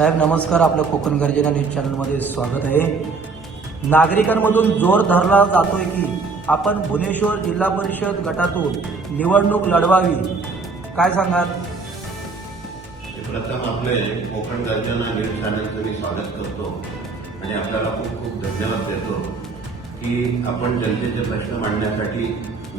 साहेब नमस्कार, आपल्या कोकण गर्जना न्यूज चॅनलमध्ये स्वागत आहे। नागरिकांमधून जोर धरला जातोय की आपण भुवनेश्वर जिल्हा परिषद गटातून निवडणूक लढवावी, काय सांगाल? प्रथम आपले कोकण गर्जना न्यूज चॅनलचं मी स्वागत करतो आणि आपल्याला खूप खूप धन्यवाद देतो की आपण जनतेचे प्रश्न मांडण्यासाठी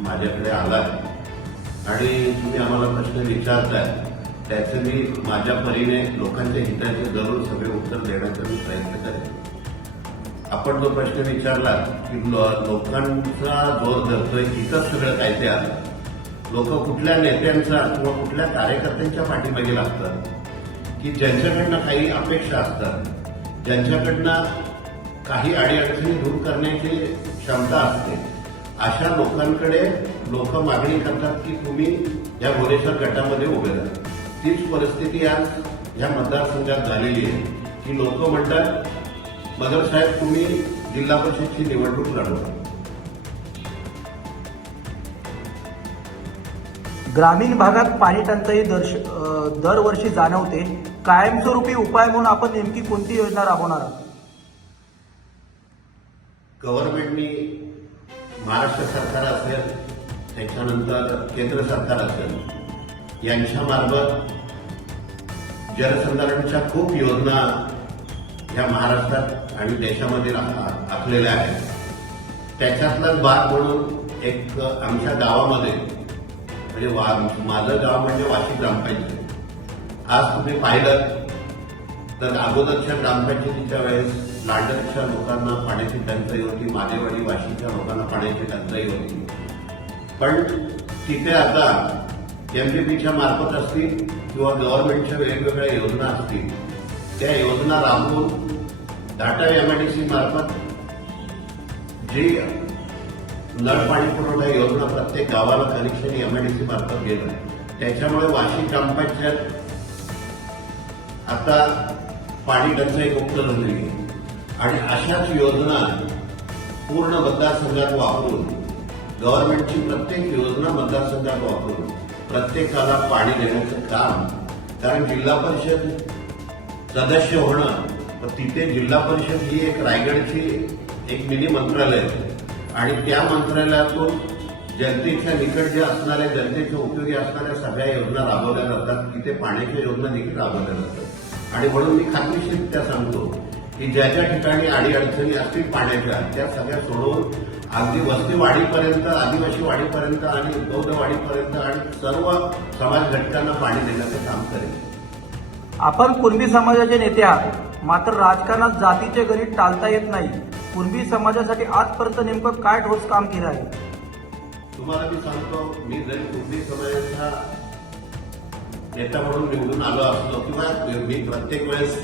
माझ्याकडे आलात आणि तुम्ही आम्हाला प्रश्न विचारताय। त्याचे मी माझ्या परीने लोकांच्या हिताचे जरूर सगळे उत्तर देण्याचा मी प्रयत्न करेन। आपण जो प्रश्न विचारला की लोकांचा जोर धरतोय इथंच सगळं काय ते आलं, लोक कुठल्या नेत्यांचा किंवा कुठल्या कार्यकर्त्यांच्या पाठीमागे लागतात की ज्यांच्याकडनं काही अपेक्षा असतात, ज्यांच्याकडनं काही अडीअडचणी दूर करण्याची क्षमता असते, अशा लोकांकडे लोक मागणी करतात की तुम्ही या भुवनेश्वर गटामध्ये उभे राहा। तीच परिस्थिती आज या मतदारसंघात झालेली आहे की लोक म्हणतात मगर साहेब तुम्ही जिल्हा परिषदची निवडणूक लढवा। ग्रामीण भागात पाणी टंचाई दरवर्षी जाणवते, कायमस्वरूपी उपाय म्हणून आपण नेमकी कोणती योजना राबवणार आहात? गव्हर्नमेंटनी महाराष्ट्र सरकार असेल, त्याच्यानंतर केंद्र सरकार असेल, यांच्यामार्फत जलसंधारणाच्या खूप योजना या महाराष्ट्रात आणि देशामध्ये आखलेल्या आहेत। त्याच्यातलाच भाग म्हणून एक आमच्या गावामध्ये म्हणजे माझं गाव म्हणजे वाशी ग्रामपंचायत। आज तुम्ही पाहिलं तर अगोदरच्या ग्रामपंचायतीच्या वेळेस लांडरच्या लोकांना पाण्याची टंचाई होती, मादेवाडी वाशीच्या लोकांना पाण्याची टंचाई होती, पण तिथे आता एमडीपीच्या मार्फत असतील किंवा गव्हर्नमेंटच्या वेगवेगळ्या योजना असतील, त्या योजना राबवून टाटा एमआयडीसी मार्फत जी नळ पाणी पुरवठा योजना प्रत्येक गावाला कनेक्शन एमआयडीसी मार्फत गेलं, त्याच्यामुळे वाशी ग्रामपंचायत आता पाणी टंचाई मुक्त झाली आणि अशाच योजना पूर्ण मतदारसंघात वापरून गव्हर्नमेंटची प्रत्येक योजना मतदारसंघात वापरून प्रत्येकाला पाणी देण्याचं काम, कारण जिल्हा परिषद सदस्य होणं, तिथे जिल्हा परिषद ही एक रायगडची एक मिनी मंत्रालय आहे आणि त्या मंत्रालयातून जनतेच्या निकट जे असणाऱ्या जनतेच्या उपयोगी असणाऱ्या सगळ्या योजना राबवल्या जातात, तिथे पाण्याच्या योजना देखील राबवल्या जातात। आणि म्हणून मी खात्रीशीररित्या सांगतो की ज्या ज्या ठिकाणी अडीअडचणी असतील पाण्याच्या, त्या सगळ्या सोडवून अगदी वस्ती वाढीपर्यंत, आदिवासी वाढीपर्यंत आणि बौद्ध वाढीपर्यंत आणि सर्व समाज घटकांना पाणी देण्याचं काम करेल। आपण कुणबी समाजाचे नेते आहात, मात्र राजकारणात जातीचे गणित टाळता येत नाही। कुणबी समाजासाठी आजपर्यंत नेमकं काय ठोस काम केलं आहे? तुम्हाला मी सांगतो, मी जरी कुणबी समाजाचा नेता म्हणून निवडून आलो असतो किंवा मी प्रत्येक वेळेस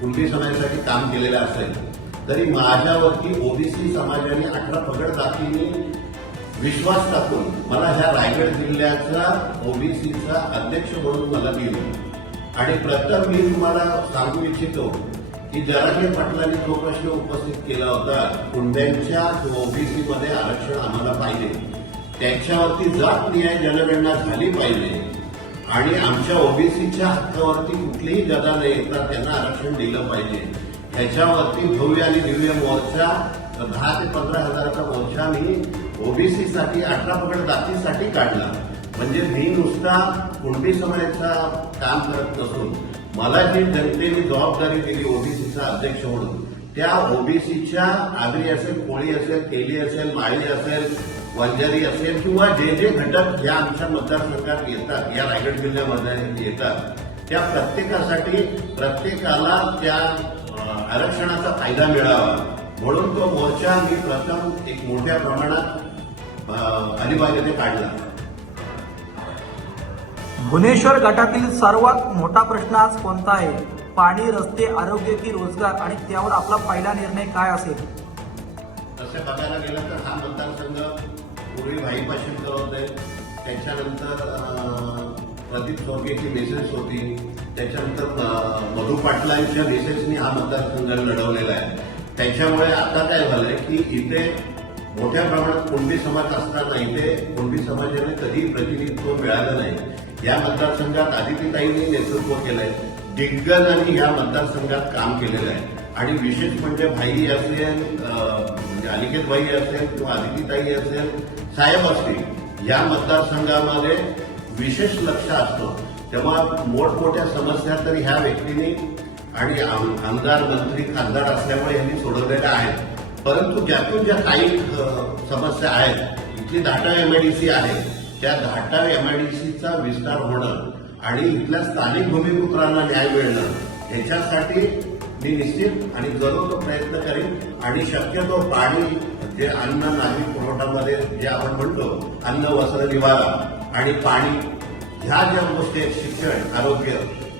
कुणबी समाजासाठी काम केलेलं असेल, तरी माझ्यावरती ओबीसी समाजाने 18 पगड जातींनी विश्वास टाकून मला ह्या रायगड जिल्ह्याचा ओबीसीचा अध्यक्ष म्हणून मला दिलं। आणि प्रथम मी तुम्हाला सांगू इच्छितो की जरांगे पाटलांनी जो प्रश्न उपस्थित केला होता, कुणब्यांच्या ओबीसी मध्ये आरक्षण आम्हाला पाहिजे, त्याच्यावरती जात न्याय जनगणना झाली पाहिजे आणि आमच्या ओबीसीच्या हक्कावरती कुठलीही गदा न येता त्यांना आरक्षण दिलं पाहिजे, ह्याच्यावरती भव्य आणि दिव्य मोर्चा 10 ते 15 हजाराचा मोर्चा मी ओबीसीसाठी 18 पगड जातीसाठी काढला। म्हणजे मी नुसता कुणबी समाजाचा काम करत नसून मला जी जनतेने जबाबदारी दिली ओबीसीचा अध्यक्ष म्हणून, त्या ओबीसीच्या आगरी असेल, कोळी असेल, तेली असेल, माळी असेल, वंजारी असेल किंवा जे जे घटक या आमच्या मतदारसंघात येतात, या रायगड जिल्ह्यामध्ये येतात, त्या प्रत्येकासाठी प्रत्येकाला त्या आरक्षणाचा फायदा मिळावा म्हणून तो मोर्चा मी प्रथम एक मोठ्या प्रमाणात अलिबाग येथे काढला। भुवनेश्वर गटातील सर्वात मोठा प्रश्न आज कोणता आहे? पाणी, रस्ते, आरोग्य की रोजगार? आणि त्यावर आपला पहिला निर्णय काय असेल? तसे बघायला गेलं तर हा मतदारसंघ पूर्वी भाई पाशील होते, त्याच्यानंतर प्रदीप चौकेची मेसेज होती, त्याच्यानंतर मधू पाटलांच्या मेसेजनी हा मतदारसंघ लढवलेला आहे। त्याच्यामुळे आता काय झालंय की इथे मोठ्या प्रमाणात कुणबी समाज असताना इथे कुणबी समाजाने कधी प्रतिनिधित्व मिळालं नाही। या मतदारसंघात आदितीताईंनी नेतृत्व केलंय, दिग्गजांनी या मतदारसंघात काम केलेलं आहे आणि विशेष म्हणजे भाई असेल, म्हणजे अनिकेत भाई असेल किंवा आदितीताई असेल, साहेब असतील, या मतदारसंघामध्ये विशेष लक्ष असतं। तेव्हा मोठमोठ्या समस्या तरी ह्या व्यक्तींनी आणि आमदार मंत्री खासदार असल्यामुळे यांनी सोडवलेल्या आहेत, परंतु ज्यातून ज्या काही समस्या आहेत, इथली धाटाव एमआयडीसी आहे, त्या धाटाव एमआयडीसीचा विस्तार होणं आणि इथल्या स्थानिक भूमिपुत्रांना न्याय मिळणं याच्यासाठी मी निश्चित आणि जरूर तो प्रयत्न करेन आणि शक्यतो पाणी जे अन्न नागरिक पुरवठामध्ये जे आपण म्हणतो अन्न वस्त्र निवारा आणि पाणी ह्या ज्या गोष्टी आहेत, शिक्षण आरोग्य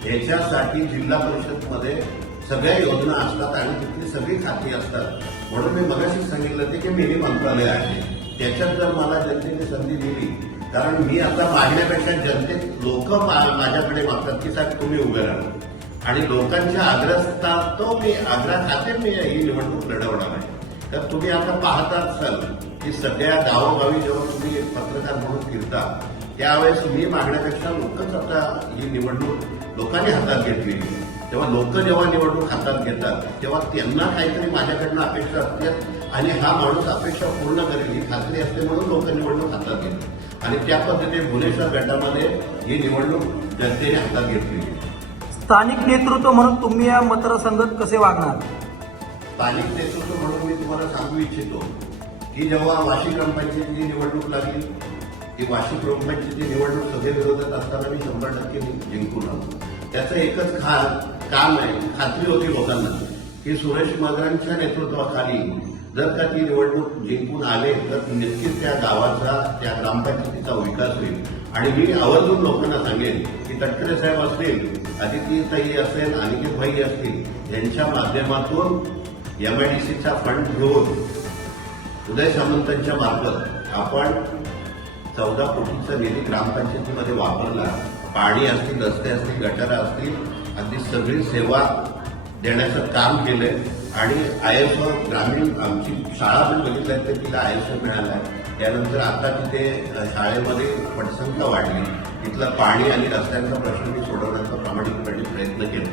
याच्यासाठी जिल्हा परिषदमध्ये सगळ्या योजना असतात आणि तिथली सगळी खाती असतात। म्हणून मी मगाशी सांगितलं की मिनी मंत्रालय आहे, त्याच्यात जर मला जनतेने संधी दिली, कारण मी आता मागण्यापेक्षा जनतेत लोक माझ्याकडे मागतात की साहेब तुम्ही उभे राहा आणि लोकांच्या आग्रहात मी आग्रहाखातीर मी ही निवडणूक लढवणार आहे। तर तुम्ही आता पाहता असाल की सगळ्या गावोगावी जेव्हा तुम्ही पत्रकार म्हणून फिरता त्यावेळेस मी मागण्यापेक्षा लोकच आता ही निवडणूक लोकांनी हातात घेतली। तेव्हा लोक जेव्हा निवडणूक हातात घेतात तेव्हा त्यांना काहीतरी माझ्याकडनं अपेक्षा असतात आणि हा माणूस अपेक्षा पूर्ण करेल ही खात्री असते, म्हणून लोक निवडणूक हातात घेतात आणि त्या पद्धतीने भुवनेश्वर गटामध्ये ही निवडणूक जनतेने हातात घेतली। स्थानिक नेतृत्व म्हणून तुम्ही या मतदारसंघात कसे वागणार? स्थानिक नेतृत्व म्हणून मी तुम्हाला सांगू इच्छितो की जेव्हा वाशी ग्रामपंचायतीची निवडणूक लागली, की वाशी ग्रामपंचायतीची निवडणूक सभेविरोधात असताना मी 100% जिंकून आलो। त्याचं एकच काम आहे, खात्री होती लोकांना की सुरेश मगरांच्या नेतृत्वाखाली जर का ती निवडणूक जिंकून आले तर नक्कीच त्या गावाचा त्या ग्रामपंचायतीचा विकास होईल। आणि मी आवर्जून लोकांना सांगेन की तटकरे साहेब असतील, आदितीताई असेल, अनिकेत भाई असतील, यांच्या माध्यमातून एमआयडीसीचा फंड घेऊन उदय सामंतांच्या मार्फत आपण 14 कोटीचा निधी ग्रामपंचायतीमध्ये वापरला। पाणी असतील, रस्ते असतील, गटारं असतील, अगदी सगळी सेवा देण्याचं काम केलंय आणि ISO ग्रामीण आमची शाळा पण बघितल्या तर तिला ISO मिळाला आहे। त्यानंतर आता तिथे शाळेमध्ये पटसंख्या वाढली, तिथलं पाणी आणि रस्त्यांचा प्रश्न मी सोडवण्याचा प्रामाणिकपणे प्रयत्न केला।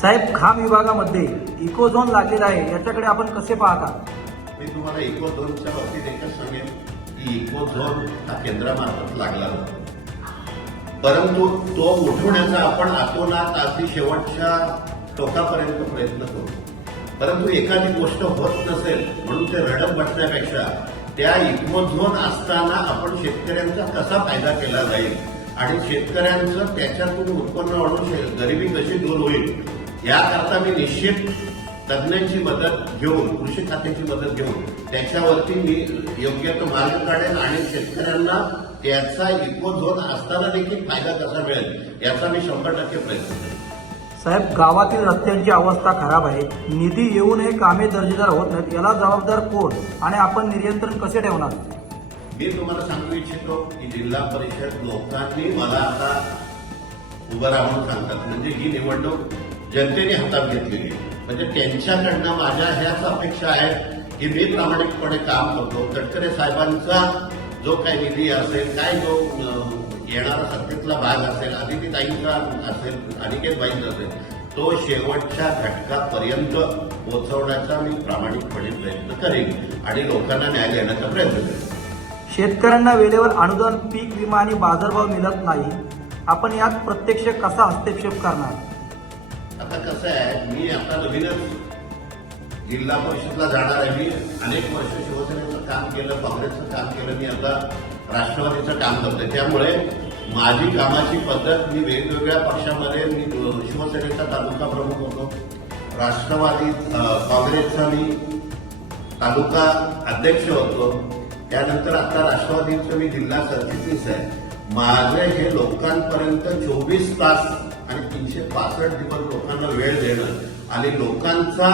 साहेब, खाम विभागामध्ये इको झोन लागलेला आहे, याच्याकडे आपण कसे पाहता? मी तुम्हाला इको झोनच्या बाबतीत एकच सांगेन की इको झोन हा केंद्रामार्फत लागला होता, परंतु तो उठवण्याचा आपण आतोनात अगदी शेवटच्या टोकापर्यंत प्रयत्न करू, परंतु एखादी गोष्ट होत नसेल म्हणून ते रडत बसण्यापेक्षा त्या इको झोन असताना आपण शेतकऱ्यांचा कसा फायदा केला जाईल आणि शेतकऱ्यांचं त्याच्यातून उत्पन्न वाढून गरिबी कशी दूर होईल याकरता मी निश्चित तज्ज्ञांची मदत घेऊन, कृषी खात्याची मदत घेऊन त्याच्यावरती मी योग्य तो मार्ग काढेन आणि शेतकऱ्यांना त्याचा इको झोन असताना देखील फायदा कसा मिळेल याचा मी 100% प्रयत्न करेन। साहेब, गावातील रस्त्यांची अवस्था खराब आहे, निधी येऊनही कामे दर्जेदार होत नाहीत, याला जबाबदार कोण आणि आपण नियंत्रण कसे ठेवणार? मी तुम्हाला सांगू इच्छितो की जिल्हा परिषद लोकांनी मला आता उभं राहून सांगतात, म्हणजे ही निवडणूक जनतेने हातात घेतलेली, म्हणजे त्यांच्याकडनं माझ्या ह्याच अपेक्षा आहेत की मी प्रामाणिकपणे काम करतो। तटकरे साहेबांचा जो काही निधी असेल, काय जो येणारा सत्तेतला भाग असेल, आदितीताईंचा असेल, अनिकेत भाईंचा असेल, तो शेवटच्या घटकापर्यंत पोहोचवण्याचा मी प्रामाणिकपणे प्रयत्न करेन आणि लोकांना न्याय देण्याचा प्रयत्न करेन। शेतकऱ्यांना वेळेवर अनुदान, पीक विमा आणि बाजारभाव मिळत नाही, आपण यात प्रत्यक्ष कसा हस्तक्षेप करणार? आता कसं आहे, मी आता नवीनच जिल्हा परिषदला जाणार आहे। मी अनेक वर्ष शिवसेनेचं काम केलं, काँग्रेसचं काम केलं, मी आता राष्ट्रवादीचं काम करतोय, त्यामुळे माझी कामाची पद्धत मी वेगवेगळ्या पक्षामध्ये मी शिवसेनेचा तालुका प्रमुख होतो, राष्ट्रवादी काँग्रेसचा मी तालुका अध्यक्ष होतो, त्यानंतर आता राष्ट्रवादीचं मी जिल्हा सरचिटणीस आहे। माझे हे लोकांपर्यंत 24 तास आणि 365 दिवस लोकांना वेळ देणं आणि लोकांचा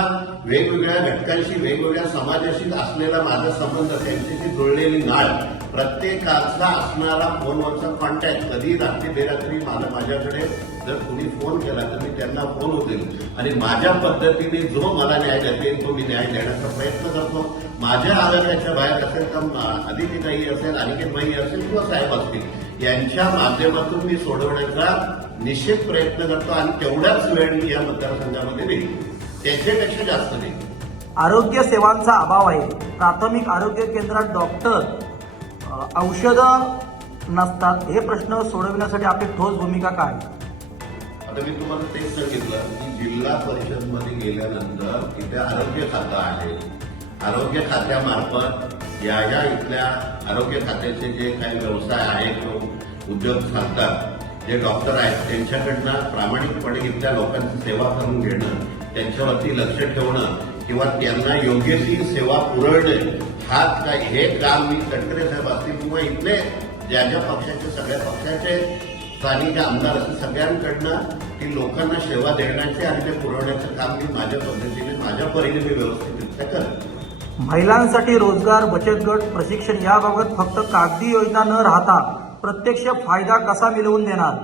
वेगवेगळ्या घटकांशी, वेगवेगळ्या समाजाशी असलेला माझा संबंध, त्यांच्याशी जुळलेली नाळ प्रत्येकाचा असणारा फोनवरचा कॉन्टॅक्ट कधी रात्री बेरात्री माझ्याकडे जर कुणी फोन केला तर मी त्यांना फोन होतील आणि माझ्या पद्धतीने जो मला न्याय देतील तो मी न्याय देण्याचा प्रयत्न करतो. माझ्या आरोग्याच्या बाहेर असेल तर अदितीताई असेल, अनिकेतबाई असेल किंवा साहेब असतील यांच्या माध्यमातून मी सोडवण्याचा निश्चित प्रयत्न करतो आणि तेवढाच वेळ मी या मतदारसंघामध्ये देईल, त्याच्यापेक्षा जास्त नाही. आरोग्य सेवांचा अभाव आहे. प्राथमिक आरोग्य केंद्रात डॉक्टर, औषधं नसतात. हे प्रश्न सोडविण्यासाठी आपली ठोस भूमिका काय? आता मी तुम्हाला तेच सांगितलं की जिल्हा परिषदमध्ये गेल्यानंतर तिथे आरोग्य खातं आहे. आरोग्य खात्यामार्फत या इथल्या आरोग्य खात्याचे जे काही व्यवसाय आहेत किंवा उद्योग चालतात, जे डॉक्टर आहेत त्यांच्याकडनं प्रामाणिकपणे इथल्या लोकांची सेवा करून घेणं, त्यांच्यावरती लक्ष ठेवणं किंवा त्यांना योग्य ती सेवा पुरवणे, हे काम मी तटकरे साहेब असतील किंवा इथले ज्या पक्षाचे सगळ्या पक्षाचे स्थानिक आमदार असतील सगळ्यांकडनं ती लोकांना सेवा देण्याचे आणि ते पुरवण्याचं काम मी माझ्या पद्धतीने माझ्या परीने मी व्यवस्थितरित्या करतो. महिलांसाठी रोजगार बचत गट प्रशिक्षण याबाबत फक्त कागदी योजना न राहता प्रत्यक्ष फायदा कसा मिळवून देणार?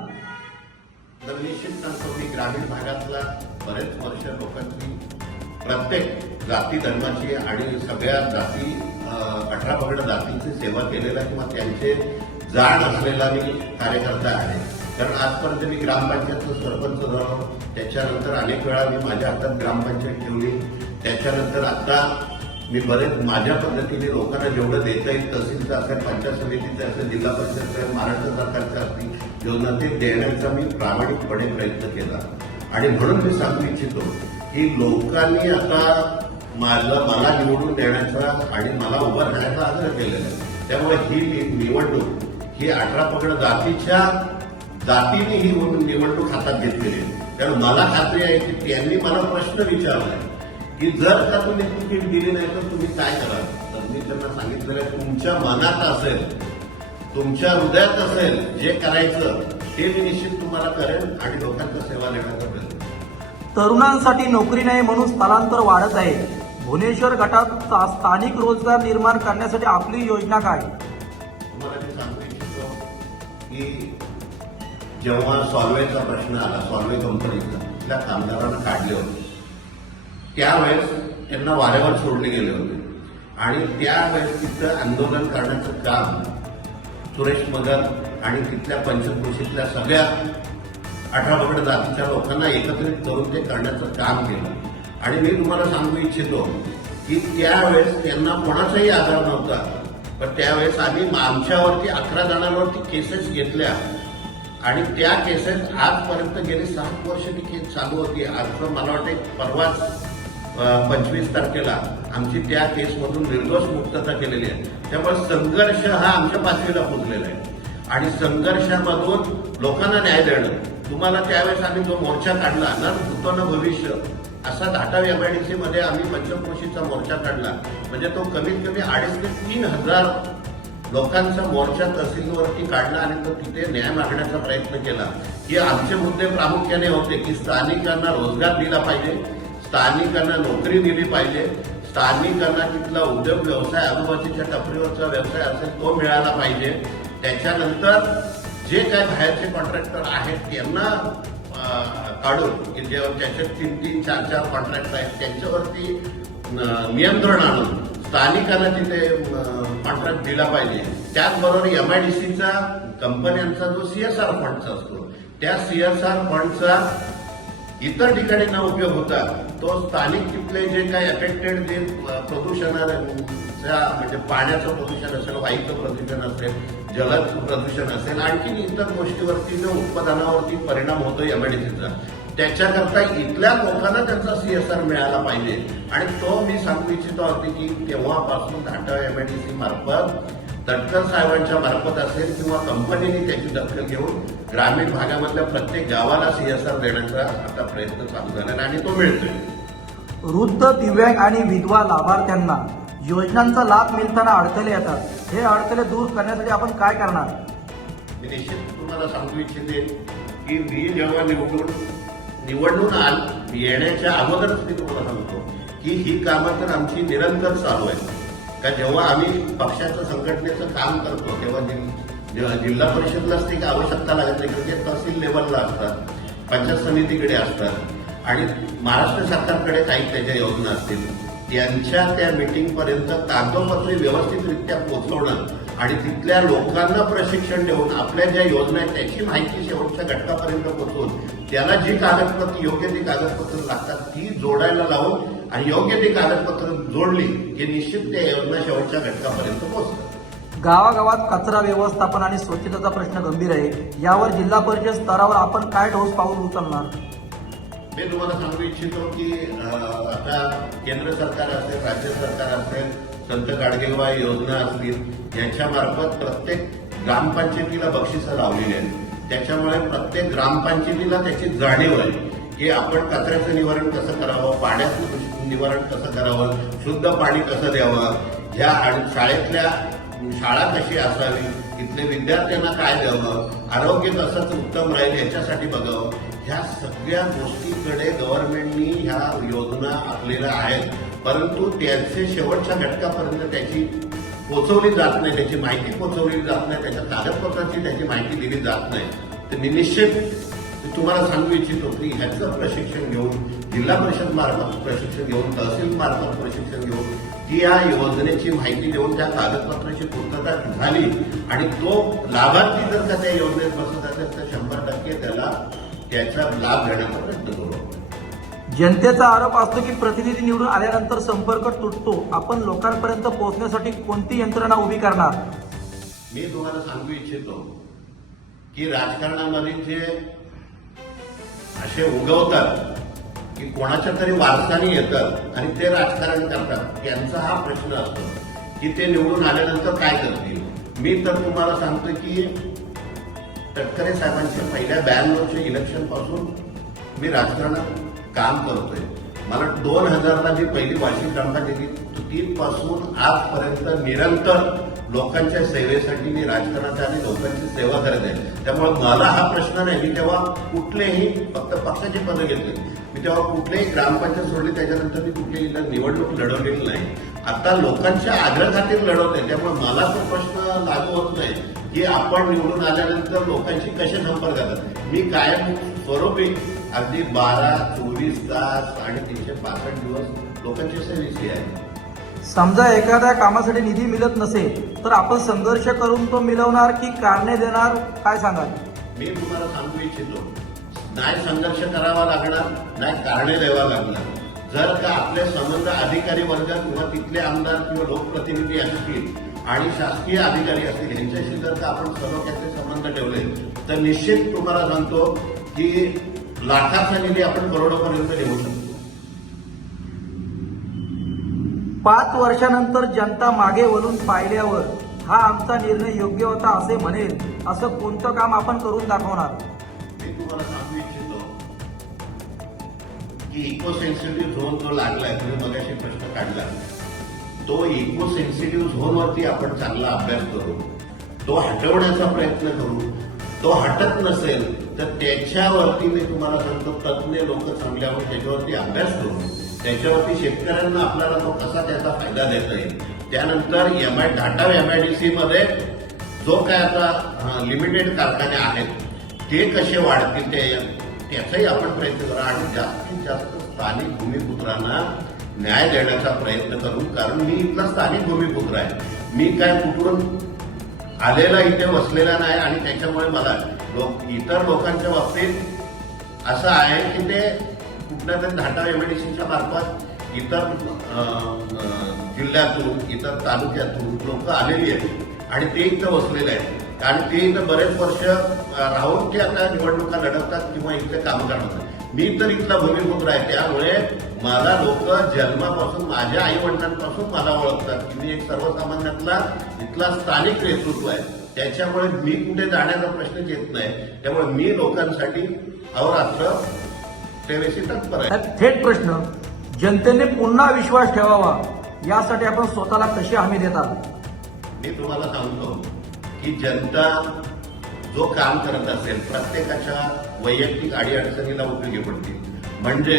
तर निश्चित सांगतो मी ग्रामीण भागातला बरेच वर्ष लोकांची प्रत्येक जाती धर्माची आणि सगळ्या जाती 18 पगड जातींची सेवा केलेला किंवा त्यांचे जाण असलेला मी कार्यकर्ता आहे. कारण आजपर्यंत मी ग्रामपंचायतचा सरपंच झालो, त्याच्यानंतर अनेक वेळा मी माझ्या हातात ग्रामपंचायत ठेवली, त्याच्यानंतर आता मी बरेच माझ्या पद्धतीने लोकांना जेवढं देता येईल तहसीलचं असेल, पंचायत समितीचं असेल, जिल्हा परिषदचं असेल, महाराष्ट्र सरकारचं असतील योजना ते देण्याचा मी प्रामाणिकपणे प्रयत्न केला. आणि म्हणून मी सांगू इच्छितो की लोकांनी आता मला निवडून देण्याचा आणि मला उभं राहण्याचा आग्रह केलेला आहे. त्यामुळे ही निवडणूक ही 18 पगड जातीने ही निवडणूक हातात घेतलेली आहे. त्यामुळे मला खात्री आहे की त्यांनी मला प्रश्न विचारलाय की जर का तुम्ही तिकीट दिली नाही तर तुम्ही काय कराल. तर मी त्यांना सांगितलेलं आहे तुमच्या मनात असेल, तुमच्या हृदयात असेल जे करायचं ते मी निश्चित तुम्हाला करेन आणि लोकांचा सेवा देण्याचा प्रयत्न. तरुणांसाठी नोकरी नाही म्हणून स्थलांतर वाढत आहे. भुवनेश्वर गटात स्थानिक रोजगार निर्माण करण्यासाठी आपली योजना काय? तुम्हाला मी सांगू इच्छितो की जेव्हा सॉल्वेचा प्रश्न आला, सॉल्वे कंपनीचा तिथल्या कामगारांना काढले होते त्यावेळेस त्यांना वाऱ्यावर सोडले गेले होते आणि त्यावेळेस तिथं आंदोलन करण्याचं काम सुरेश मगर आणि तिथल्या पंचक्रोशीतल्या सगळ्या 18 पगड जातीच्या लोकांना एकत्रित करून ते करण्याचं काम केलं. आणि मी तुम्हाला सांगू इच्छितो की त्यावेळेस त्यांना कोणाचाही आधार नव्हता, पण त्यावेळेस आम्ही आमच्यावरती 11 जणांवरती केसेस घेतल्या आणि त्या केसेस आजपर्यंत गेली 7 वर्ष ती केस चालू होती. आजचं मला वाटतं परवाच 25 तारखेला आमची त्या केसमधून निर्दोष मुक्तता केलेली आहे. त्यामुळे संघर्ष हा आमच्या पातळीला पोहोचलेला आहे आणि संघर्षामधून लोकांना न्याय देणं. तुम्हाला त्यावेळेस आम्ही जो मोर्चा काढला ना भूतो न भविष्य असा धाटाव एमआयडीसी मध्ये आम्ही पंचक्रोशीचा मोर्चा काढला, म्हणजे तो कमीत कमी 2,500 ते 3,000 लोकांचा मोर्चा तहसीलवरती काढला आणि तो तिथे न्याय मागण्याचा प्रयत्न केला. की आमचे मुद्दे प्रामुख्याने होते की स्थानिकांना रोजगार दिला पाहिजे, स्थानिकांना नोकरी दिली पाहिजे, स्थानिकांना तिथला उद्योग व्यवसाय आजूबाजूच्या टपरीवरचा व्यवसाय असेल तो मिळाला पाहिजे. त्याच्यानंतर जे काय बाहेरचे कॉन्ट्रॅक्टर आहेत त्यांना काढून की ज्याचे 3-3, 4-4 कॉन्ट्रॅक्ट आहेत त्यांच्यावरती नियंत्रण आणून स्थानिकांना तिथे कॉन्ट्रॅक्ट दिला पाहिजे. त्याचबरोबर एमआयडीसीचा कंपन्यांचा जो CSR फंडचा असतो त्या CSR फंडचा इतर ठिकाणी न उपयोग होता तो स्थानिक तिथले जे काही अफेक्टेड जे प्रदूषणाच्या म्हणजे पाण्याचं प्रदूषण असेल, वायूचं प्रदूषण असेल, जल प्रदूषण असेल, आणखी इतर गोष्टीवरती जो उत्पादनावरती परिणाम होतो एमआयडीसीचा त्याच्याकरता इथल्या लोकांना त्यांचा CSR मिळाला पाहिजे. आणि तो मी सांगू इच्छितो होते की तेव्हापासून धाटाव एमआयडीसी मार्फत तटकर साहेबांच्या मार्फत असेल किंवा कंपनीने त्याची दखल घेऊन ग्रामीण भागामधल्या प्रत्येक गावाला CSR देण्याचा आता प्रयत्न चालू झाला आणि तो मिळतोय. वृद्ध, दिव्यांग आणि विधवा लाभार्थ्यांना योजनांचा लाभ मिळताना अडथळे येतात. हे अडथळे दूर करण्यासाठी आपण काय करणार? मी निश्चित तुम्हाला सांगू इच्छिते की मी जेव्हा निवडून येण्याच्या अगोदरच मी तुम्हाला सांगतो की ही कामं तर आमची निरंतर चालू आहेत. का जेव्हा आम्ही पक्षाचं संघटनेचं काम करतो तेव्हा जिल्हा परिषदलाच ती आवश्यकता लागत नाही, कारण ते तहसील लेवलला असतात, पंचायत समितीकडे असतात आणि महाराष्ट्र सरकारकडे काही त्याच्या योजना असतील. त्यांच्या त्या मीटिंगपर्यंत कागदोपत्री व्यवस्थितरित्या पोहोचवणं आणि तिथल्या लोकांना प्रशिक्षण देऊन आपल्या ज्या योजना आहेत त्याची माहिती शेवटच्या घटकापर्यंत पोहोचवून त्याला जी कागदपत्र योग्य ती कागदपत्र लागतात ती जोडायला लावून आणि योग्य ती कागदपत्र जोडली की निश्चित त्या योजना शेवटच्या घटकापर्यंत पोहोचतात. गावागावात कचरा व्यवस्थापन आणि स्वच्छतेचा प्रश्न गंभीर आहे. यावर जिल्हा परिषद स्तरावर आपण काय ठोस पाऊल उचलणार? मी तुम्हाला सांगू इच्छितो की आता केंद्र सरकार असेल, राज्य सरकार असेल, संत गाडगेबाबा योजना असतील, याच्यामार्फत प्रत्येक ग्रामपंचायतीला बक्षिसं लावलेली आहेत. त्याच्यामुळे प्रत्येक ग्रामपंचायतीला त्याची जाणीव आहे की आपण कचऱ्याचं निवारण कसं करावं, पाण्याचं निवारण कसं करावं, शुद्ध पाणी कसं द्यावं, ह्या शाळेतल्या शाळा कशी असावी, इथले विद्यार्थ्यांना काय द्यावं, आरोग्य कसं उत्तम राहील याच्यासाठी बघावं. ह्या सगळ्या गोष्टीकडे गव्हर्नमेंटनी ह्या योजना आखलेल्या आहेत, परंतु त्याचे शेवटच्या घटकापर्यंत त्याची पोचवली जात नाही, त्याची माहिती पोचवली जात नाही, त्याच्या कागदपत्राची त्याची माहिती दिली जात नाही. तर मी निश्चित तुम्हाला सांगू इच्छितो की ह्याचं प्रशिक्षण घेऊन, जिल्हा परिषद मार्फत प्रशिक्षण घेऊन, तहसील मार्फत प्रशिक्षण घेऊन ती या योजनेची माहिती देऊन त्या कागदपत्राची पूर्तता झाली आणि तो लाभार्थी जर का त्या योजनेत बसत असेल तर 100% त्याचा लाभ घेण्याचा प्रयत्न करू. जनतेचा आरोप असतो की प्रतिनिधी निवडून आल्यानंतर संपर्क तुटतो. आपण लोकांपर्यंत पोहोचण्यासाठी कोणती यंत्रणा उभी करणार? मी तुम्हाला सांगू इच्छितो की राजकारणामध्ये जे असे उगवतात की कोणाच्या तरी वारसाने येतात आणि ते राजकारण करतात, त्यांचा हा प्रश्न असतो की ते निवडून आल्यानंतर काय करतील. मी तर तुम्हाला सांगतो की तटकरे साहेबांच्या पहिल्या 92च्या इलेक्शन पासून मी राजकारणात काम करतोय. मला 2000ला जी पहिली वार्षिक ग्रामपंचायत तिथपासून आजपर्यंत निरंतर लोकांच्या सेवेसाठी मी राजकारणात आणि लोकांची सेवा करत आहे. त्यामुळे मला हा प्रश्न नाही. मी तेव्हा कुठलेही फक्त पक्षाची पदं घेतली, मी तेव्हा कुठलेही ग्रामपंचायत सोडली, त्याच्यानंतर मी कुठलीही निवडणूक लढवलेली नाही. आता लोकांच्या आग्रहाखातीर लढवतोय, त्यामुळे मला तो प्रश्न लागू होत नाही की आपण निवडून आल्यानंतर लोकांशी कसे संपर्क करतात. मी कायम स्वरूपी अगदी 12-24 तास आणि 365 दिवस लोकांची सेवेची आहे. समजा एखाद्या कामासाठी निधी मिळत नसेल तर आपण संघर्ष करून तो मिळवणार की कारणे देणार, काय सांगाल? मी तुम्हाला सांगू इच्छितो, नाही संघर्ष करावा लागणार, नाही कारणे द्यावा लागणार. जर का आपले संबंध अधिकारी वर्ग किंवा तिथले आमदार किंवा लोकप्रतिनिधी असतील आणि शासकीय अधिकारी असतील यांच्याशी जर का आपण सलोख्याचे संबंध ठेवले तर निश्चित तुम्हाला सांगतो की लाखाचा निधी आपण करोडोपर्यंत नेऊ शकतो. 5 वर्षानंतर जनता मागे वळून पाहिल्यावर हा आमचा निर्णय योग्य होता असे म्हणेल, असं कोणतं काम आपण करून दाखवणार? मी तुम्हाला सांगू इच्छितो की इको सेन्सिटिव्ह झोन जो लागलाय, तुम्ही मगाशी प्रश्न काढला, तो इको सेन्सिटिव्ह झोनवरती आपण चांगला अभ्यास करू, तो हटवण्याचा प्रयत्न करू. तो हटत नसेल तर त्याच्यावरती मी तुम्हाला सांगतो तज्ज्ञ लोक चांगल्यावर त्याच्यावरती अभ्यास करू, त्याच्यावरती शेतकऱ्यांना आपल्याला तो कसा त्याचा फायदा देता येईल. त्यानंतर ढाटा MIDC मध्ये जो काय आता लिमिटेड कारखाने आहेत ते कसे वाढतील त्याचाही आपण प्रयत्न करू आणि जास्तीत जास्त स्थानिक भूमिपुत्रांना न्याय देण्याचा प्रयत्न करू. कारण मी इथला स्थानिक भूमिपुत्र आहे, मी काय कुठून आलेला इथे वसलेला नाही आणि त्याच्यामुळे मला इतर लोकांच्या बाबतीत असं आहे की ते कुठल्या तरी ढाटा MIDCच्या मार्फत इतर जिल्ह्यातून, इतर तालुक्यातून लोक आलेली आहेत आणि ते इथं वसलेले आहेत आणि ते इथं बरेच वर्ष राहून ते आता निवडणुका लढवतात किंवा इथले काम करतात. मी तर इथला भूमिपुत्र आहे, त्यामुळे मला लोक जन्मापासून माझ्या आई वडिलांपासून मला ओळखतात की मी एक सर्वसामान्यातला इथला स्थानिक नेतृत्व आहे. त्याच्यामुळे मी कुठे जाण्याचा प्रश्नच येत नाही. त्यामुळे मी लोकांसाठी अहोरात्र सेवेशी तत्पर आहे. थेट प्रश्न, जनतेने पुन्हा विश्वास ठेवावा यासाठी आपण स्वतःला कशी हमी देतात? मी तुम्हाला सांगतो की जनता जो काम करत असेल प्रत्येकाच्या वैयक्तिक अडीअडचणीला उपयोगी पडतील. म्हणजे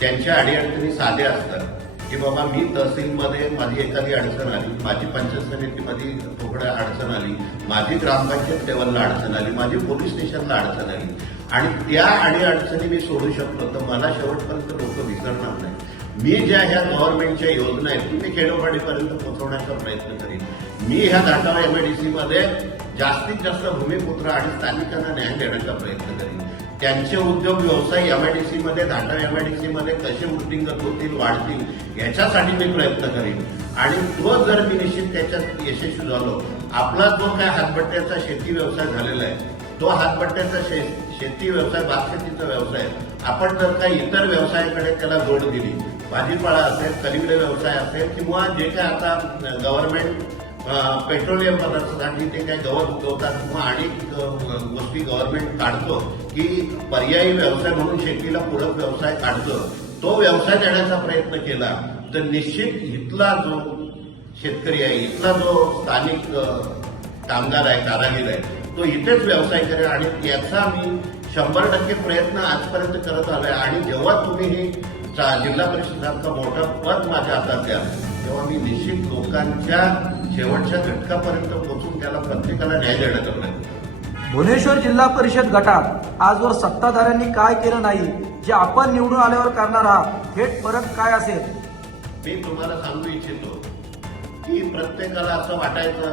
त्यांच्या अडीअडचणी साध्या असतात, की बाबा मी तहसीलमध्ये माझी एखादी अडचण आली, माझी पंचायत समितीमध्ये थोडं अडचण आली, माझी ग्रामपंचायत लेवलला अडचण आली, माझी पोलीस स्टेशनला अडचण आली आणि त्या अडचणी मी सोडू शकतो, तर मला शेवटपर्यंत लोक विसरणार नाही. मी ज्या ह्या गव्हर्नमेंटच्या योजना आहेत ती मी खेडोपाडीपर्यंत पोहोचवण्याचा प्रयत्न करीन. मी ह्या धाटाव एमआयडीसीमध्ये जास्तीत जास्त भूमिपुत्र आणि स्थानिकांना न्याय देण्याचा प्रयत्न करीन. त्यांचे उद्योग व्यवसाय एमआयडीसीमध्ये, धाटाव एमआयडीसीमध्ये कसे वृद्धिंगत होतील, वाढतील याच्यासाठी मी प्रयत्न करीन. आणि तो जर मी निश्चित त्याच्यात यशस्वी झालो, आपला जो काय हातभट्ट्याचा शेती व्यवसाय झालेला आहे, तो हातभट्ट्याचा शेती व्यवसाय, भातशेतीचा व्यवसाय, आपण जर काही इतर व्यवसायाकडे त्याला जोड दिली, भाजीपाला असेल, कलिंगड व्यवसाय असेल किंवा जे काय आता गव्हर्नमेंट पेट्रोलियम पदार्थासाठी ते काही गवत उगवतात किंवा अनेक गोष्टी गव्हर्नमेंट काढतो की पर्यायी व्यवसाय म्हणून शेतीला पूरक व्यवसाय काढतो, तो व्यवसाय देण्याचा प्रयत्न केला तर निश्चित इथला जो शेतकरी आहे, इथला जो स्थानिक कामगार आहे, कारागीर आहे, तो इथेच व्यवसाय करेल. आणि याचा मी 100% प्रयत्न आजपर्यंत करत आलोय. आणि जेव्हा तुम्ही हे जिल्हा परिषदाचा मोठा पद माझ्या हातात द्याल, तेव्हा मी निश्चित लोकांच्या शेवटच्या घटकापर्यंत पोहोचून त्याला प्रत्येकाला न्याय देण्याचा प्रयत्न करेन. भुवनेश्वर जिल्हा परिषद गटात आजवर सत्ताधाऱ्यांनी काय केलं नाही, जे आपण निवडून आल्यावर करणार आहात, थेट फरक काय असेल? मी तुम्हाला सांगू इच्छितो की प्रत्येकाला असं वाटायचं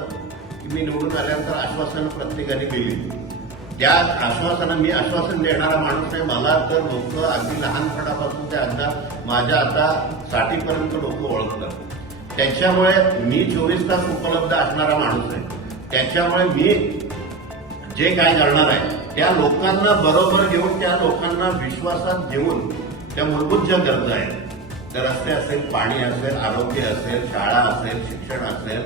की मी निवडून आल्यानंतर आश्वासनं प्रत्येकाने दिली. त्या आश्वासनं, मी आश्वासन देणारा माणूस नाही. मला तर लोक अगदी लहानपणापासून ते अगदा माझ्या आता 60पर्यंत लोक ओळखतात. त्याच्यामुळे मी 24 तास उपलब्ध असणारा माणूस आहे. त्याच्यामुळे मी जे काय करणार आहे त्या लोकांना बरोबर घेऊन, त्या लोकांना विश्वासात घेऊन, त्या मूलभूत ज्या गरजा आहेत, तर रस्ते असेल, पाणी असेल, आरोग्य असेल, शाळा असेल, शिक्षण असेल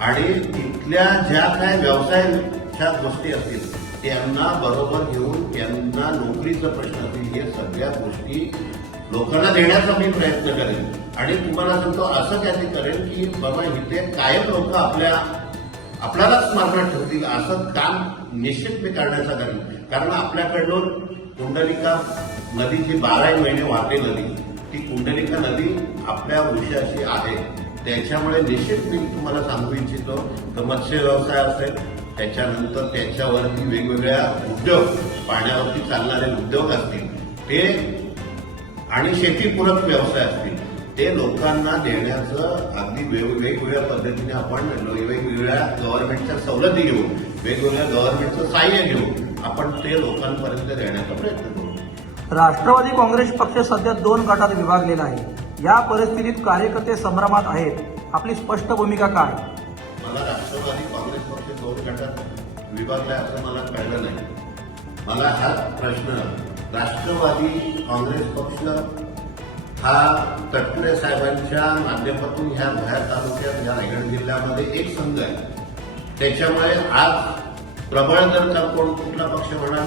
आणि तिथल्या ज्या काय व्यवसायाच्या गोष्टी असतील त्यांना बरोबर घेऊन, त्यांना नोकरीचा प्रश्न असतील, हे सगळ्या गोष्टी लोकांना देण्याचा मी प्रयत्न करेन. आणि तुम्हाला सांगतो असं त्याने करेन की बाबा इथे कायम लोक आपल्यालाच स्मरणात ठेवतील असं काम निश्चित मी करण्याचा करेन. कारण आपल्याकडून कुंडलिका नदी जी 12 महिने वाहते नदी, ती कुंडलिका नदी आपल्या उशाशी आहे. त्याच्यामुळे निश्चित मी तुम्हाला सांगू इच्छितो तर मत्स्य व्यवसाय असेल, त्याच्यानंतर त्याच्यावरती वेगवेगळ्या उद्योग, पाण्यावरती चालणारे उद्योग असतील ते आणि शेतीपूरक व्यवसाय असतील, ते लोकांना देण्याचं अगदी वेगवेगळ्या पद्धतीने आपण वेगवेगळ्या गव्हर्नमेंटच्या सवलती घेऊन, वेगवेगळ्या गव्हर्नमेंटचं सहाय्य घेऊन आपण ते लोकांपर्यंत देण्याचा प्रयत्न करू. राष्ट्रवादी काँग्रेस पक्ष सध्या 2 गटात विभागलेला आहे. या परिस्थितीत कार्यकर्ते संभ्रमात आहेत. आपली स्पष्ट भूमिका काय? मला राष्ट्रवादी काँग्रेस पक्ष 2 गटात विभागला असं मला कळलं नाही. मला हा प्रश्न, राष्ट्रवादी काँग्रेस पक्ष हा तटकरे साहेबांच्या माध्यमातून ह्या भया तालुक्यात, या रायगड जिल्ह्यामध्ये एक संघ आहे. त्याच्यामुळे आज प्रबळ जर का कुठला पक्ष म्हणाल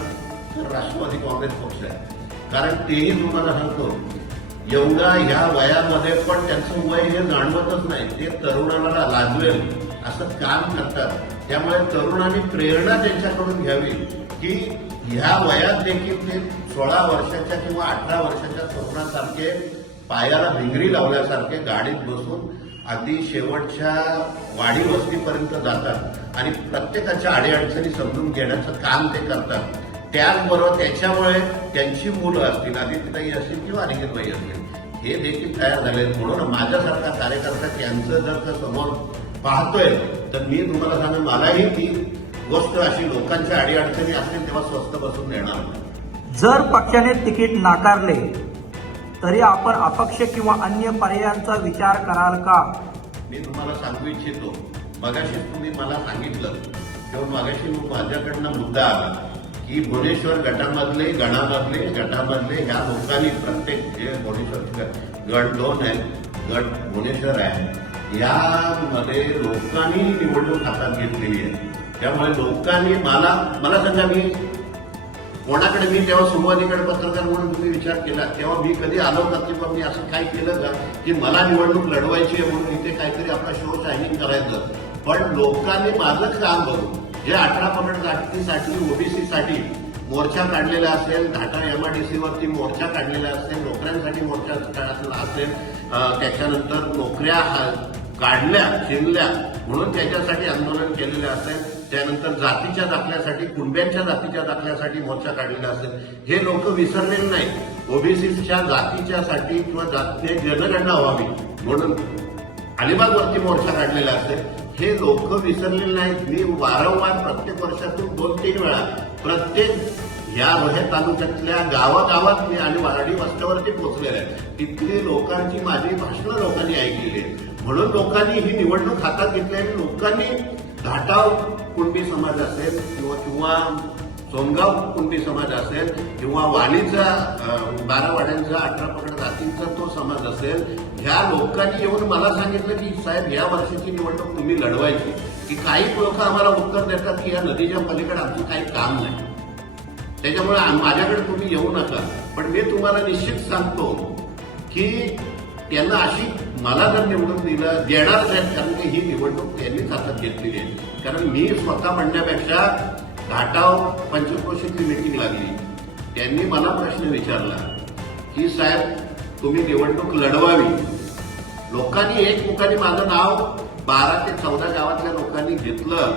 तर राष्ट्रवादी काँग्रेस पक्ष आहे. कारण तेही तुम्हाला सांगतो एवढा ह्या वयामध्ये पण त्यांचं वय हे जाणवतच नाही. ते तरुणाला लाजवेल असं काम करतात. त्यामुळे तरुणांनी प्रेरणा त्यांच्याकडून घ्यावी की ह्या वयात देखील ते 16 वर्षाच्या किंवा 18 वर्षाच्या तरुणासारखे पायाला भिंगरी लावल्यासारखे गाडीत बसून अगदी शेवटच्या वाडी वस्तीपर्यंत जातात आणि प्रत्येकाच्या अडीअडचणी समजून घेण्याचं काम ते करतात. त्याचबरोबर त्याच्यामुळे त्यांची मुलं असतील, आदित्यताई असतील किंवा अनिकेतबाई असतील, हे देखील तयार झाले. म्हणून माझ्यासारखा कार्यकर्ता त्यांचं जर का समोर पाहतोय तर मी तुम्हाला सांगेन, मलाही ती गोष्ट अशी लोकांच्या अडीअडचणी असतील तेव्हा स्वस्त बसून देणार नाही. जर पक्षाने तिकीट नाकारले तरी आपण अपक्ष किंवा अन्य पर्यायांचा विचार कराल का? मी तुम्हाला सांगू इच्छितो, मगाशी तुम्ही मला सांगितलं किंवा मगाशी माझ्याकडनं मुद्दा आला की भुवनेश्वर गटामधले ह्या लोकांनी प्रत्येक जे भुवनेश्वर गट 2 आहे, गट भुवनेश्वर आहे, यामध्ये लोकांनी निवडणूक हातात घेतलेली आहे. त्यामुळे लोकांनी मला सांगा, मी कोणाकडे, मी तेव्हा सुरुवातीकडे पत्रकार म्हणून तुम्ही विचार केला तेव्हा मी कधी आलो का की मी असं काय केलं का की मला निवडणूक लढवायची आहे म्हणून इथे काहीतरी आपला शो शायनिंग करायचं. पण लोकांनी माझं काम बघून, जे 18 पगड जातीसाठी, ओबीसीसाठी मोर्चा काढलेला असेल, घाटा MIDC वरती मोर्चा काढलेला असेल, नोकऱ्यांसाठी मोर्चा काढलेला असेल, त्याच्यानंतर नोकऱ्या काढल्या शिरल्या म्हणून त्याच्यासाठी आंदोलन केलेलं असेल, त्यानंतर जातीच्या दाखल्यासाठी, कुणब्यांच्या जातीच्या दाखल्यासाठी मोर्चा काढलेला असेल, हे लोक विसरलेले नाही. ओबीसीच्या जातीच्यासाठी किंवा जातीय जनगणना व्हावी म्हणून अलिबागवरती मोर्चा काढलेला असेल, हे लोक विसरलेले नाहीत. मी वारंवार प्रत्येक वर्षातून 2-3 वेळा प्रत्येक या रोहे तालुक्यातल्या गावागावात मी आणि वारडी वस्त्यावरती पोहोचलेले आहे. तिथली लोकांची माझी भाषणं लोकांनी ऐकलेली आहेत. म्हणून लोकांनी ही निवडणूक हातात घेतली आहे. लोकांनी घाटाव कुणबी समाज असेल किंवा सोनगाव कुणबी समाज असेल किंवा वालीचा 12 वाड्यांचा 18 पगड जातींचा तो समाज असेल, ह्या लोकांनी येऊन मला सांगितलं की साहेब या वर्षीची निवडणूक तुम्ही लढवायची. की काही लोक आम्हाला उत्तर देतात की या नदीच्या पलीकडे आमचं काही काम नाही, त्याच्यामुळे माझ्याकडे तुम्ही येऊ नका. पण मी तुम्हाला निश्चित सांगतो की त्यांना अशी मला जर निवडून देणारच आहेत, कारण की ही निवडणूक त्यांनीच हातात घेतलेली आहे. कारण मी स्वतः म्हणण्यापेक्षा घाटाव पंचक्रोशीतली मीटिंग लागली, त्यांनी मला प्रश्न विचारला की साहेब तुम्ही निवडणूक लढवावी. लोकांनी एकमुखाने माझं नाव 12 ते 14 गावातल्या लोकांनी घेतलं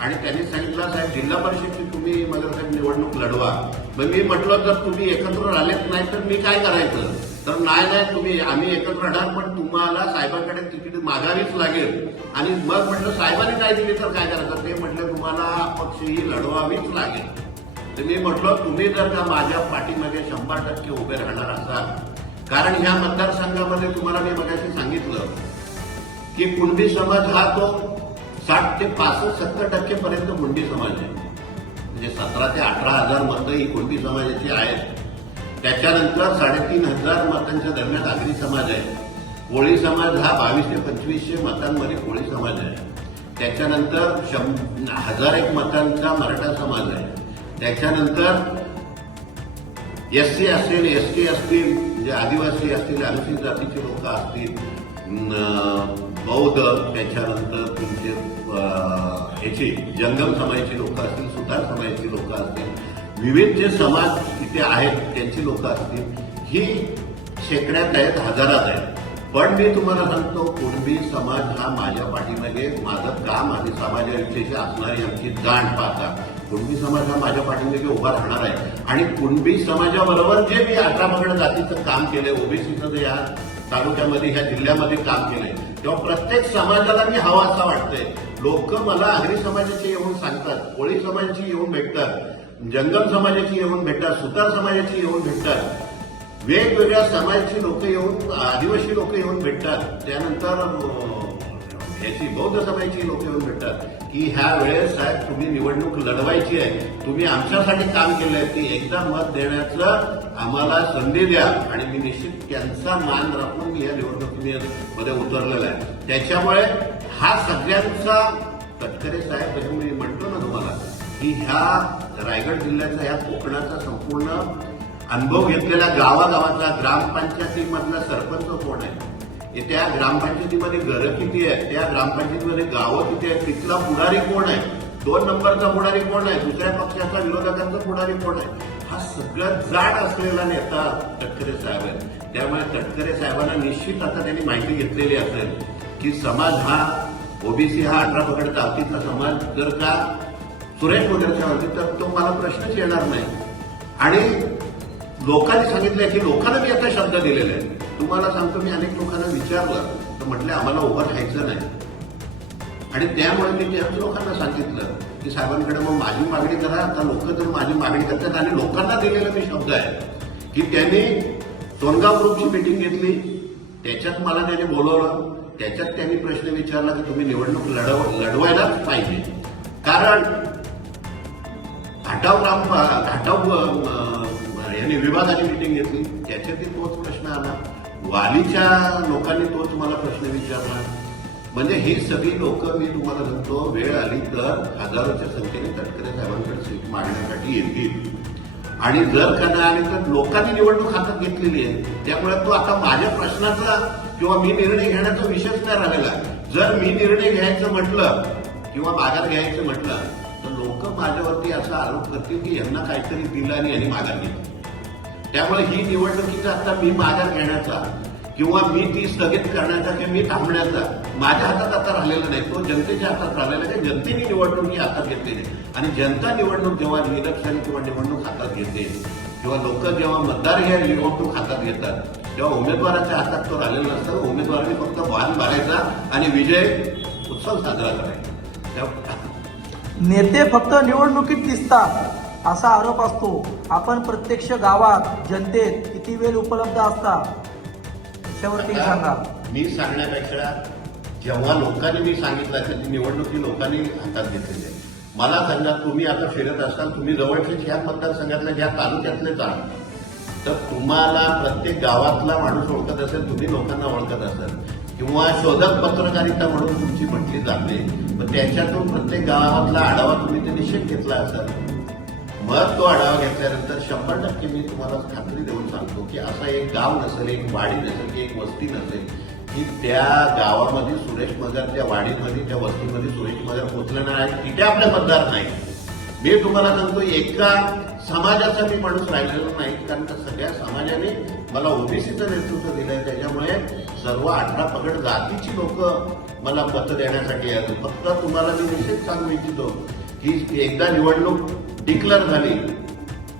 आणि त्यांनी सांगितलं साहेब जिल्हा परिषदची तुम्ही साहेब निवडणूक लढवा. मग मी म्हटलं जर तुम्ही एकत्र राहिलेच नाही तर मी काय करायचं, तर नाही तुम्ही आम्ही एकत्र राहणार, पण तुम्हाला साहेबांकडे तिकीट मागावीच लागेल. आणि मग म्हटलं साहेबांनी काय दिली तर काय करायचं, ते म्हटलं तुम्हाला अपक्ष ही लढवावीच लागेल. तर मी म्हटलं तुम्ही जर का माझ्या पाठीमध्ये 100% उभे राहणार असाल, कारण ह्या मतदारसंघामध्ये तुम्हाला मी मगाशी सांगितलं की कुणबी समाज हा तो 60 ते 65-70% पर्यंत कुणबी समाज आहे. म्हणजे 17 ते 18 हजार मतं ही कुणबी समाजाची आहेत. त्याच्यानंतर 3,500 मतांच्या दरम्यान आगरी समाज आहे. कोळी समाज हा 2200 ते 2500 मतांमध्ये कोळी समाज आहे. त्याच्यानंतर 1001 मतांचा मराठा समाज आहे. त्याच्यानंतर SC असेल, ST असतील, म्हणजे आदिवासी असतील, अनुसूचित जातीचे लोक असतील, बौद्ध, त्याच्यानंतर तुमचे ह्याची जंगम समाजाची लोक असतील, सुतार समाजाची लोक असतील, विविध जे समाज इथे आहेत त्यांची लोक असतील, ही शेकड्यात आहेत, हजारात आहेत. पण मी तुम्हाला सांगतो कुणबी समाज हा माझ्या पाठीमागे माझं काम आणि समाजाविषयी असणारी आमची जाण पाहता कुणबी समाज हा माझ्या पाठीमागे उभा राहणार आहे. आणि कुणबी समाजाबरोबर जे मी 18 पगड जातीचं काम केलंय, ओबीसीचं जे या तालुक्यामध्ये ह्या जिल्ह्यामध्ये काम केलंय, तेव्हा प्रत्येक समाजाला मी हवा असा वाटतंय. लोक मला आगरी समाजाचे येऊन सांगतात, कोळी समाजाची येऊन भेटतात, जंगम समाजाची येऊन भेटतात, सुतार समाजाची येऊन भेटतात, वेगवेगळ्या समाजाची लोक येऊन, आदिवासी लोक येऊन भेटतात, त्यानंतर याची बौद्ध समाजाची लोक येऊन भेटतात की ह्या वेळेस साहेब तुम्ही निवडणूक लढवायची आहे, तुम्ही आमच्यासाठी काम केलं आहे, की एकदा मत देण्याचं आम्हाला संधी द्या. आणि मी निश्चित त्यांचा मान राखून मी या निवडणुकीमध्ये उतरलेला आहे. त्याच्यामुळे हा सगळ्यांचा तटकरे साहेब मी म्हणतो ना तुम्हाला की ह्या रायगड जिल्ह्याचा, ह्या कोकणाचा संपूर्ण अनुभव घेतलेल्या गावागावाचा, ग्रामपंचायतीमधला सरपंच कोण आहे, त्या ग्रामपंचायतीमध्ये घरं किती आहेत, त्या ग्रामपंचायतीमध्ये गावं किती आहेत, तिथला पुढारी कोण आहे, 2 नंबरचा पुढारी कोण आहे, दुसऱ्या पक्षाचा विरोधकांचा पुढारी कोण आहे, हा सगळ्यात जाड असलेला नेता तटकरे साहेब आहे. त्यामुळे तटकरे साहेबांना निश्चित आता त्यांनी माहिती घेतलेली असेल की समाज हा ओबीसी हा 18 पगड जातीचा समाज जर का सुरेश वगैरेच्या वरती तर तो मला प्रश्नच येणार नाही. आणि लोकांनी सांगितलं की लोकांना मी आता शब्द दिलेले आहे. तुम्हाला सांगतो मी अनेक लोकांना विचारलं तर म्हटले आम्हाला उभं राहायचं नाही. आणि त्यामुळे मी त्याच लोकांना सांगितलं की साहेबांकडे मग माझी मागणी करा. आता लोक जर माझी मागणी करतात आणि लोकांना दिलेला मी शब्द आहे की त्यांनी सोनगाव ग्रुपची मीटिंग घेतली, त्याच्यात मला त्याने बोलवलं, त्याच्यात त्यांनी प्रश्न विचारला की तुम्ही निवडणूक लढवायलाच पाहिजे. कारण घाटाव यांनी विभागाची मीटिंग घेतली, त्याच्यातही तोच प्रश्न आला, वालीच्या लोकांनी तोच मला प्रश्न विचारला. म्हणजे ही सगळी लोक मी तुम्हाला सांगतो वेळ आली तर हजारोच्या संख्येने तटकरे साहेबांकडे सीट मागण्यासाठी येतील. आणि जर का नाही आली तर लोकांनी निवडणूक हातात घेतलेली आहे. त्यामुळे तो आता माझ्या प्रश्नाचा किंवा मी निर्णय घेण्याचा विषयच नाही राहिलेला. जर मी निर्णय घ्यायचं म्हटलं किंवा माघार घ्यायचं म्हटलं तर लोक लोक माझ्यावरती असा आरोप करतील की यांना काहीतरी दिलं आणि यांनी माघार घेतली. त्यामुळे ही निवडणुकीचा आता मी माघार घेण्याचा किंवा मी ती स्थगित करण्याचा किंवा मी थांबण्याचा माझ्या हातात आता राहिलेला नाही, तो जनतेच्या हातात राहिलेला आहे. जनतेने निवडणूक ही हातात घेतलेली आहे आणि जनता निवडणूक जेव्हा इलेक्शन किंवा निवडणूक हातात घेते किंवा लोक जेव्हा मतदार हे निवडणूक हातात घेतात तेव्हा उमेदवाराच्या हातात तो राहिलेला नसतो. उमेदवारांनी फक्त वाहन भरायचा आणि विजय उत्सव साजरा करायचा. नेते फक्त निवडणुकीत दिसतात असा आरोप असतो. आपण प्रत्यक्ष गावात जनतेत किती वेळ उपलब्ध असता त्याच्यावरती सांगा. मी सांगण्यापेक्षा जेव्हा लोकांनी मी सांगितलं की ती निवडणुकी लोकांनी हातात घेतलेली आहे. मला सांगा, तुम्ही आता फिरत असाल, तुम्ही जवळचे ह्या मतदारसंघातल्या ज्या तालुक्यातलेच आहात, तर तुम्हाला प्रत्येक गावातला माणूस ओळखत असेल, तुम्ही लोकांना ओळखत असाल किंवा शोधक पत्रकारिता म्हणून तुमची म्हटली जाते, तर त्याच्यातून प्रत्येक गावातला आढावा तुम्ही ते निश्चित घेतला असाल. मग तो आढावा घेतल्यानंतर 100% मी तुम्हाला खात्री देऊन सांगतो की असा एक गाव नसेल, एक वाडी नसेल की एक वस्ती नसेल की त्या गावामध्ये सुरेश मगर, त्या वाडीमध्ये त्या वस्तीमध्ये सुरेश मगर पोचले नाही, तिथे आपले मतदार नाही. मी तुम्हाला सांगतो एका समाजाचा मी माणूस राहिलेला नाही, कारण का सगळ्या समाजाने मला ओबीसीचं नेतृत्व दिलंय. त्याच्यामुळे सर्व 18 पगड जातीची लोक मला मतं देण्यासाठी आहेत. फक्त तुम्हाला मी निश्चित सांगू इच्छितो की एकदा निवडणूक डिक्लेअर झाली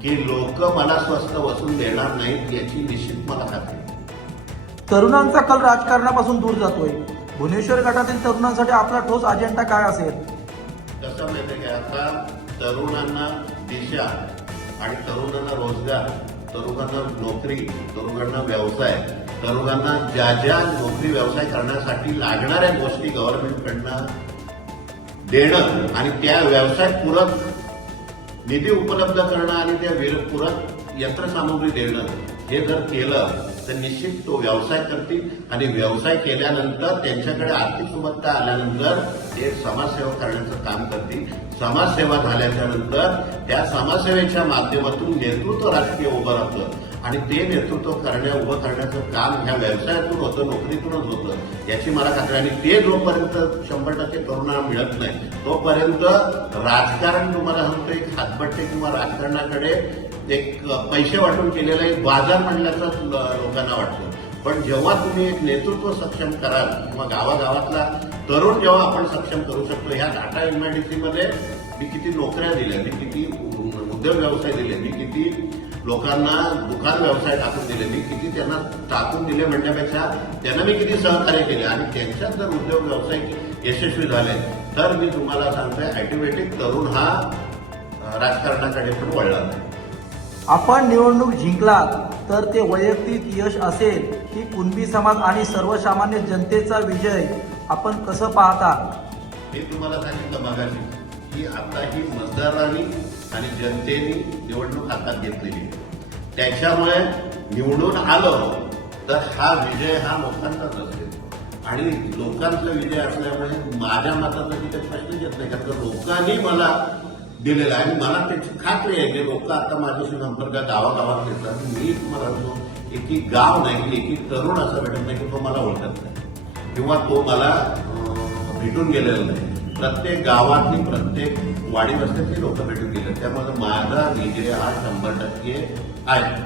की लोक मला स्वस्त वसूल देणार नाहीत याची निश्चित मला खात्री. तरुणांचा कल राजकारणापासून दूर जातोय. भुवनेश्वर गटातील तरुणांसाठी आपला ठोस अजेंडा काय असेल? कसं माहितीये का, आता तरुणांना दिशा आणि तरुणांना रोजगार, तरुणांना नोकरी, तरुणांना व्यवसाय, तरुणांना ज्या ज्या नोकरी व्यवसाय करण्यासाठी लागणाऱ्या गोष्टी गव्हर्नमेंटकडनं देणं आणि त्या व्यवसाय पूरक निधी उपलब्ध करणं आणि त्या पूरक यंत्रसामुग्री देणं, हे जर केलं तर निश्चित तो व्यवसाय करतील आणि व्यवसाय केल्यानंतर त्यांच्याकडे आर्थिक सुबत्ता आल्यानंतर ते समाजसेवा करण्याचं काम करतील. समाजसेवा झाल्याच्या नंतर त्या समाजसेवेच्या माध्यमातून नेतृत्व राजकीय उभं राहतं आणि ते नेतृत्व उभं करण्याचं काम ह्या व्यवसायातून होतं, नोकरीतूनच होतं याची मला खात्री. आणि ते जोपर्यंत 100% तरुणांना मिळत नाही तोपर्यंत राजकारण तुम्हाला सांगतो एक हातबट्टे किंवा राजकारणाकडे एक पैसे वाटून केलेला एक बाजार म्हणल्याचं लोकांना वाटतं. पण जेव्हा तुम्ही एक नेतृत्व सक्षम कराल किंवा गावागावातला तरुण जेव्हा आपण सक्षम करू शकतो, ह्या टाटा MIDC मध्ये मी किती नोकऱ्या दिल्या, मी किती उद्योग व्यवसाय दिले, मी किती लोकांना दुकान व्यवसाय टाकून दिले, मी किती त्यांना टाकून दिले म्हणण्यापेक्षा त्यांना मी किती सहकार्य केले आणि त्यांच्यात जर उद्योग व्यवसाय यशस्वी झाले तर मी तुम्हाला सांगतोय ऑटोमॅटिक तरुण हा राजकारणाकडे पण वळला नाही. आपण निवडणूक जिंकलात तर ते वैयक्तिक यश असेल की कुणबी समाज आणि सर्वसामान्य जनतेचा विजय आपण कसं पाहता? मी तुम्हाला सांगितलं मगाशी की आता ही मतदारांनी आणि जनतेने निवडणूक हातात घेतलेली, त्याच्यामुळे निवडून आलो तर हा विजय हा लोकांचाच असेल आणि लोकांचा विजय असल्यामुळे माझ्या मताचा तिथे प्रश्न येत नाही, कारण लोकांनी मला दिलेला आहे आणि मला त्याची खात्री आहे की लोक आता माझ्याशी संपर्क गावागावात येतात. मी तुम्हाला म्हणतो एकी गाव नाही, एकी तरुण असं भेटत नाही की तो मला ओळखत नाही किंवा तो मला भेटून गेलेला नाही. प्रत्येक गावातली प्रत्येक वाडी वस्त्यातली लोक भेटून गेले. त्यामुळे माझा विजय हा 100% आहे.